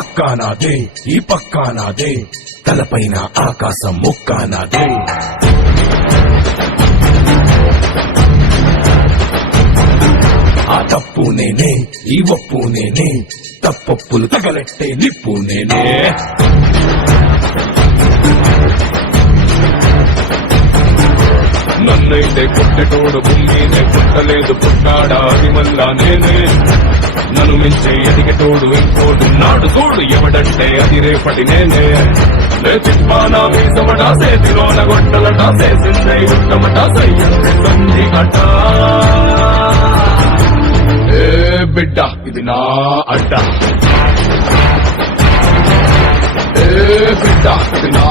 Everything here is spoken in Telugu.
నాదే ఈ పక్కా నాదే తలపైన ఆకాశం ముక్కా నాదే ఆ తప్పు నేనే ఈ ఒప్పు నేనే తప్పప్పులు తగలెట్టే నిప్పు నేనే. నన్నైతే కొట్టెటోడు భూమినే కొట్టలేదు పుట్టాడా అది మళ్ళా నేనే. మించే ఎదిగేటోడు ఇంకోడు నాడు తోడు? ఎవడంటే అది రేపటి నేనే. లే తిప్పానా సేతిలోన గొట్టలటా చేసిందే ఉత్తమటా సయ్యంది అట. ఏ బిడ్డ ఇది నా అడ్డ. ఏ బిడ్డ ఇది నా